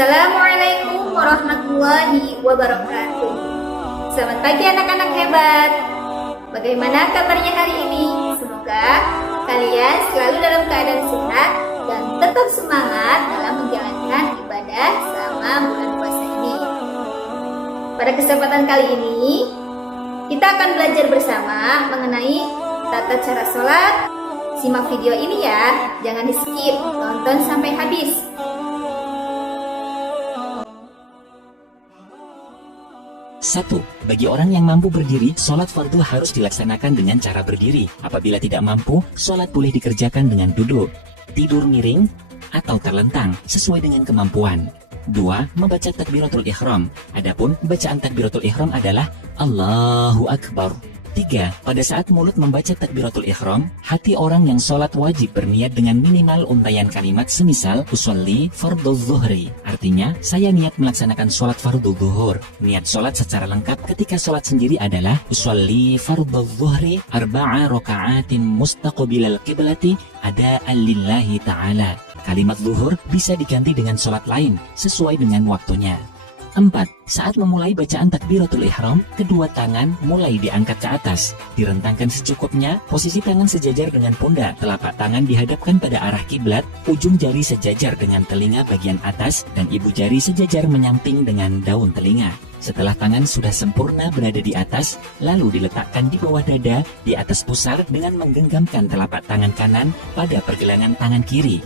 Assalamualaikum warahmatullahi wabarakatuh. Selamat pagi anak-anak hebat. Bagaimana kabarnya hari ini? Semoga kalian selalu dalam keadaan sehat dan tetap semangat dalam menjalankan ibadah selama bulan puasa ini. Pada kesempatan kali ini, kita akan belajar bersama mengenai tata cara sholat. Simak video ini ya, jangan di skip, tonton sampai habis. Satu, bagi orang yang mampu berdiri, sholat fardu harus dilaksanakan dengan cara berdiri. Apabila tidak mampu, sholat boleh dikerjakan dengan duduk, tidur miring, atau terlentang, sesuai dengan kemampuan. 2. Membaca takbiratul ihram. Adapun bacaan takbiratul ihram adalah Allahu Akbar. 3. Pada saat mulut membaca takbiratul ihram, hati orang yang sholat wajib berniat dengan minimal untaian kalimat semisal usolli fardhu zuhri. Artinya, saya niat melaksanakan sholat fardhu zuhur. Niat sholat secara lengkap ketika sholat sendiri adalah usolli fardhu zuhri arba'a raka'atin mustaqbilal qiblati ada'an lillahi ta'ala. Kalimat zuhur bisa diganti dengan sholat lain sesuai dengan waktunya. 4. Saat memulai bacaan takbiratul ihram, kedua tangan mulai diangkat ke atas, direntangkan secukupnya, posisi tangan sejajar dengan pundak, telapak tangan dihadapkan pada arah kiblat, ujung jari sejajar dengan telinga bagian atas, dan ibu jari sejajar menyamping dengan daun telinga. Setelah tangan sudah sempurna berada di atas, lalu diletakkan di bawah dada, di atas pusar dengan menggenggamkan telapak tangan kanan pada pergelangan tangan kiri.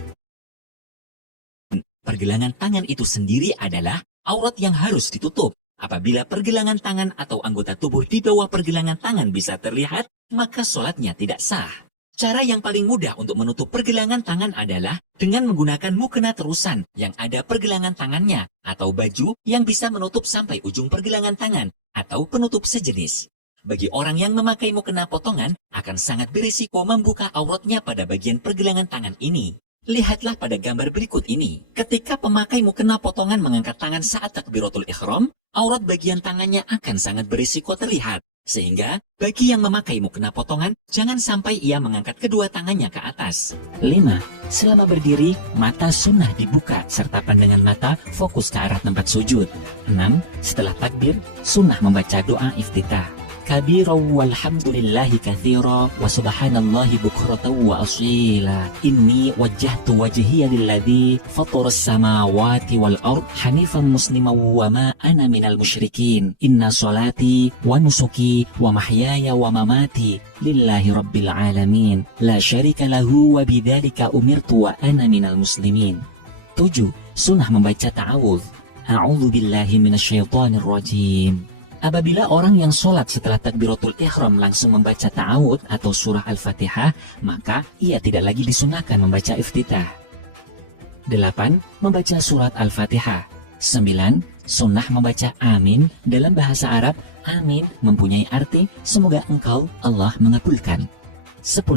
Pergelangan tangan itu sendiri adalah aurat yang harus ditutup. Apabila pergelangan tangan atau anggota tubuh di bawah pergelangan tangan bisa terlihat, maka sholatnya tidak sah. Cara yang paling mudah untuk menutup pergelangan tangan adalah dengan menggunakan mukena terusan yang ada pergelangan tangannya, atau baju yang bisa menutup sampai ujung pergelangan tangan, atau penutup sejenis. Bagi orang yang memakai mukena potongan, akan sangat berisiko membuka auratnya pada bagian pergelangan tangan ini. Lihatlah pada gambar berikut ini. Ketika pemakai mukena potongan mengangkat tangan saat takbiratul ihram, aurat bagian tangannya akan sangat berisiko terlihat. Sehingga, bagi yang memakai mukena potongan, jangan sampai ia mengangkat kedua tangannya ke atas. 5. Selama berdiri, mata sunnah dibuka serta pandangan mata fokus ke arah tempat sujud. 6. Setelah takbir, sunnah membaca doa iftitah. Kabira walhamdulillahi kathira wa subhanallahi bukratan wa asila. Inni wajjahtu wajhiya lilladzi fataras samawati wal ard hanifan musliman wa ma ana minal musyrikin. Inna salati wa nusuki wa mahyaya wa mamati lillahi rabbil alamin. La syarika lahu wa bidzalika umirtu wa ana minal muslimin. 7. Sunnah membaca ta'awudz. A'udzu billahi minasyaitonir rajim. Apabila orang yang sholat setelah takbiratul ihram langsung membaca ta'awudz atau surah Al-Fatihah, maka ia tidak lagi disunahkan membaca iftitah. 8. Membaca surat Al-Fatihah. 9. Sunnah membaca amin. Dalam bahasa Arab, amin mempunyai arti semoga engkau Allah mengabulkan. 10.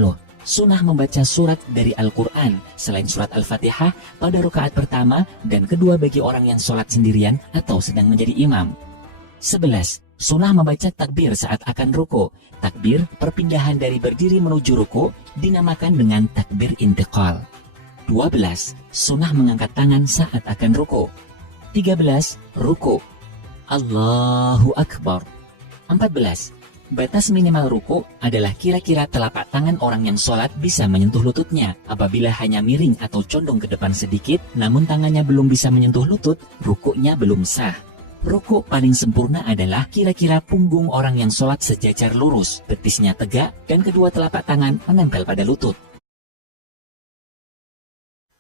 Sunnah membaca surat dari Al-Quran selain surat Al-Fatihah pada rakaat pertama dan kedua bagi orang yang sholat sendirian atau sedang menjadi imam. 11. Sunnah membaca takbir saat akan ruku. Takbir perpindahan dari berdiri menuju ruku dinamakan dengan takbir intiqal. 12. Sunnah mengangkat tangan saat akan ruku. 13. Ruku. Allahu Akbar. 14. Batas minimal ruku adalah kira-kira telapak tangan orang yang sholat bisa menyentuh lututnya. Apabila hanya miring atau condong ke depan sedikit, namun tangannya belum bisa menyentuh lutut, rukuknya belum sah. Rukuk paling sempurna adalah kira-kira punggung orang yang sholat sejajar lurus, betisnya tegak, dan kedua telapak tangan menempel pada lutut.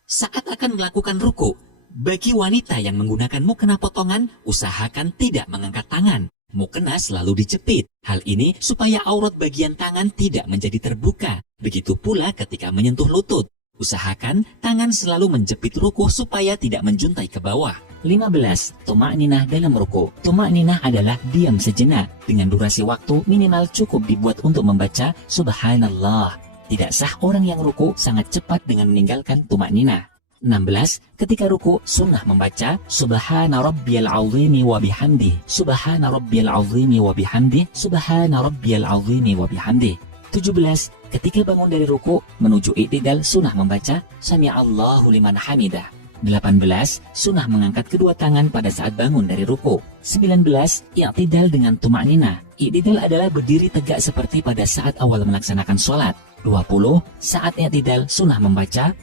Saat akan melakukan rukuk, bagi wanita yang menggunakan mukena potongan, usahakan tidak mengangkat tangan. Mukena selalu dijepit. Hal ini supaya aurat bagian tangan tidak menjadi terbuka. Begitu pula ketika menyentuh lutut. Usahakan tangan selalu menjepit rukuk supaya tidak menjuntai ke bawah. 15. Tuma'ninah dalam ruku. Tuma'ninah adalah diam sejenak dengan durasi waktu minimal cukup dibuat untuk membaca subhanallah. Tidak sah orang yang ruku sangat cepat dengan meninggalkan tuma'ninah. 16. Ketika ruku, sunnah membaca subhana rabbiyal azimi wa bihamdih. Subhana rabbiyal azimi wa bihamdih. Subhana rabbiyal azimi wa bihamdih. 17. Ketika bangun dari ruku menuju i'tidal, sunnah membaca sami'allahu liman hamidah. 18. Sunnah mengangkat kedua tangan pada saat bangun dari ruku. 19. I'tidal dengan tumakninah. I'tidal adalah berdiri tegak seperti pada saat awal melaksanakan sholat. 20. Saat i'tidal, sunnah membaca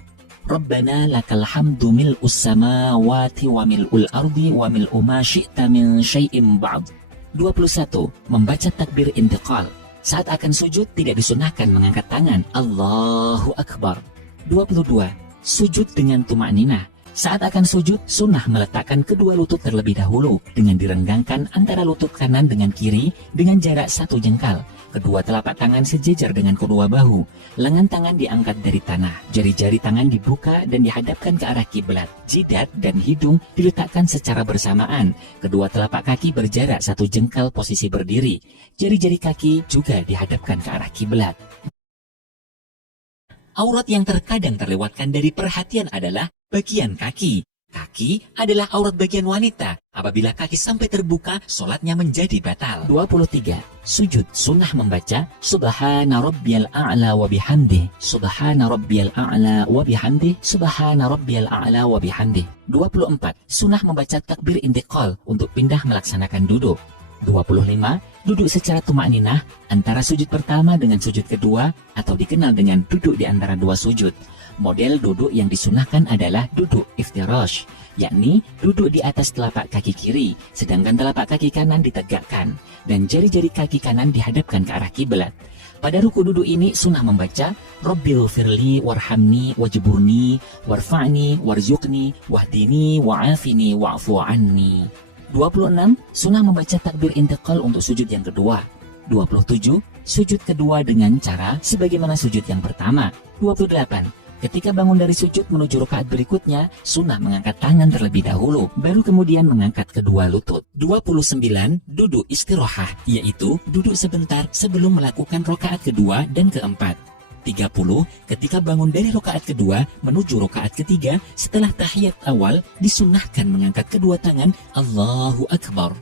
Rabbana lakal hamdu mil'us samawati wa mil'ul ardi wa mil'u ma syi'ta min syai'im ba'd. 21. Membaca takbir intiqal. Saat akan sujud tidak disunahkan mengangkat tangan. Allahu Akbar. 22. Sujud dengan tumakninah. Saat akan sujud, sunnah meletakkan kedua lutut terlebih dahulu dengan direnggangkan antara lutut kanan dengan kiri dengan jarak 1 jengkal. Kedua telapak tangan sejajar dengan kedua bahu. Lengan tangan diangkat dari tanah. Jari-jari tangan dibuka dan dihadapkan ke arah kiblat. Jidat dan hidung diletakkan secara bersamaan. Kedua telapak kaki berjarak 1 jengkal posisi berdiri. Jari-jari kaki juga dihadapkan ke arah kiblat. Aurat yang terkadang terlewatkan dari perhatian adalah bagian kaki. Kaki adalah aurat bagian wanita. Apabila kaki sampai terbuka, sholatnya menjadi batal. 23. Sujud. Sunnah membaca Subhana Rabbiyal A'la wa bihamdih. Subhana Rabbiyal A'la wa bihamdih. Subhana Rabbiyal A'la wa bihamdih. 24. Sunnah membaca takbir intiqal untuk pindah melaksanakan duduk. 25. Duduk secara tumakninah antara sujud pertama dengan sujud kedua atau dikenal dengan duduk di antara dua sujud. Model duduk yang disunahkan adalah duduk iftirash, yakni duduk di atas telapak kaki kiri, sedangkan telapak kaki kanan ditegakkan dan jari-jari kaki kanan dihadapkan ke arah kiblat. Pada ruku duduk ini sunnah membaca Rabbil firli warhamni wajburni warfa'ni warzuqni wahdini wa'afini wa'fu anni. 26. Sunnah membaca takbir intiqal untuk sujud yang kedua. 27. Sujud kedua dengan cara sebagaimana sujud yang pertama. 28. Ketika bangun dari sujud menuju rakaat berikutnya, sunnah mengangkat tangan terlebih dahulu, baru kemudian mengangkat kedua lutut. 29. Duduk istirahah, yaitu duduk sebentar sebelum melakukan rakaat kedua dan keempat. 30. Ketika bangun dari rakaat kedua menuju rakaat ketiga, setelah tahiyat awal disunnahkan mengangkat kedua tangan Allahu Akbar.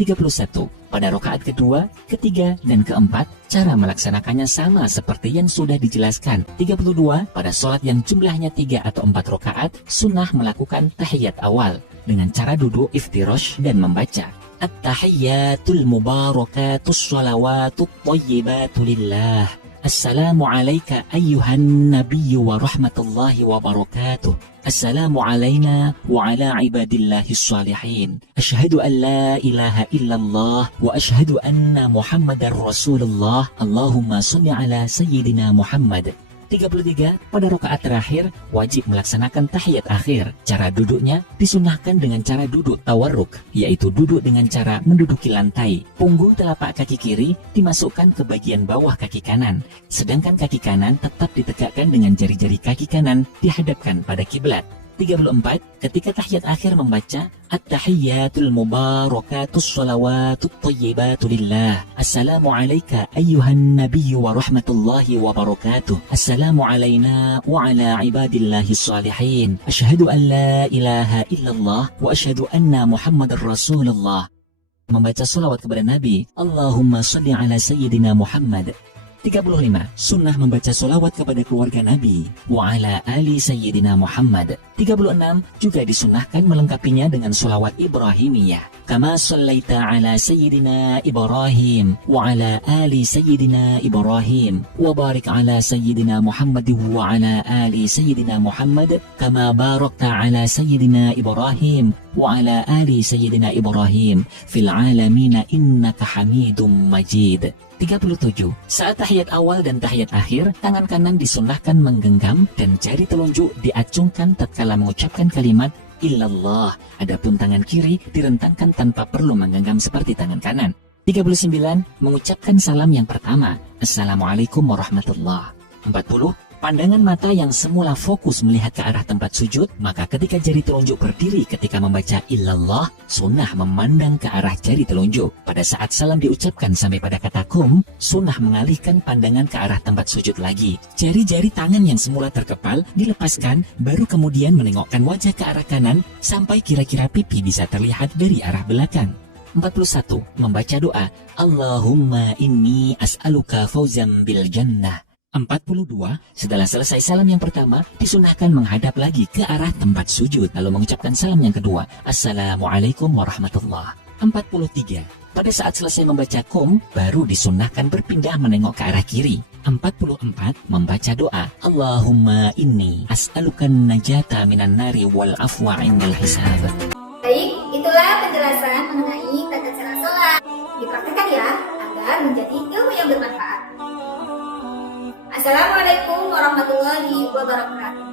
31. Pada rakaat kedua, ketiga, dan keempat, cara melaksanakannya sama seperti yang sudah dijelaskan. 32. Pada sholat yang jumlahnya 3 atau 4 rakaat, sunnah melakukan tahiyat awal dengan cara duduk iftirash dan membaca At-tahiyyatul mubarakatus sholawatut thayyibatu lillah. Assalamu alayka ayyuhan nabiyyu wa rahmatullahi wa barakatuh. Assalamu alayna wa ala ibadillahis salihin. Ashhadu an la ilaha illallah wa ashhadu anna Muhammadar Rasulullah. Allahumma shalli ala sayyidina Muhammad. 33. Pada rakaat terakhir wajib melaksanakan tahiyat akhir. Cara duduknya disunahkan dengan cara duduk tawarruk, yaitu duduk dengan cara menduduki lantai. Punggung telapak kaki kiri dimasukkan ke bagian bawah kaki kanan, sedangkan kaki kanan tetap ditegakkan dengan jari-jari kaki kanan dihadapkan pada kiblat. 34. Ketika tahiyat akhir membaca At-tahiyyatul mubarakatus sholawatut thayyibatu lillah. Assalamu alayka ayyuhan nabiyyu wa rahmatullahi wa barakatuh. Assalamu alayna wa ala ibadillahis salihin. Ashhadu an la ilaha illallah wa ashhadu anna Muhammadar Rasulullah. Membaca sholawat kepada Nabi. Allahumma shalli ala sayyidina Muhammad. 35. Sunnah membaca sholawat kepada keluarga Nabi wa ala ali sayyidina Muhammad. 36. Juga disunnahkan melengkapinya dengan sholawat Ibrahimiyah. Kama shallaita ala sayyidina Ibrahim wa ala ali sayyidina Ibrahim wa barik ala sayyidina Muhammad wa ala ali sayyidina Muhammad kama barakta ala sayyidina Ibrahim wa ala ali sayyidina Ibrahim fil alamin innaka Hamidum Majid. 37. Saat tahiyat awal dan tahiyat akhir, tangan kanan disunnahkan menggenggam dan jari telunjuk diacungkan tatkala mengucapkan kalimat illallah. Adapun tangan kiri direntangkan tanpa perlu menggenggam seperti tangan kanan. 39. Mengucapkan salam yang pertama, Assalamualaikum warahmatullah. 40. Pandangan mata yang semula fokus melihat ke arah tempat sujud, maka ketika jari telunjuk berdiri ketika membaca illallah, sunnah memandang ke arah jari telunjuk. Pada saat salam diucapkan sampai pada kata kum, sunnah mengalihkan pandangan ke arah tempat sujud lagi. Jari-jari tangan yang semula terkepal dilepaskan, baru kemudian menengokkan wajah ke arah kanan sampai kira-kira pipi bisa terlihat dari arah belakang. 41. Membaca doa Allahumma inni as'aluka fawzan bil jannah. 42. Setelah selesai salam yang pertama, disunahkan menghadap lagi ke arah tempat sujud, lalu mengucapkan salam yang kedua, Assalamualaikum warahmatullah. 43. Pada saat selesai membaca qum, baru disunahkan berpindah menengok ke arah kiri. 44. Membaca doa, Allahumma inni as'alukan najata minan nari wal afwa indal hisab. Baik, itulah penjelasan mengenai tata cara sholat. Dipraktikkan ya, agar menjadi ilmu yang bermanfaat. Assalamualaikum warahmatullahi wabarakatuh.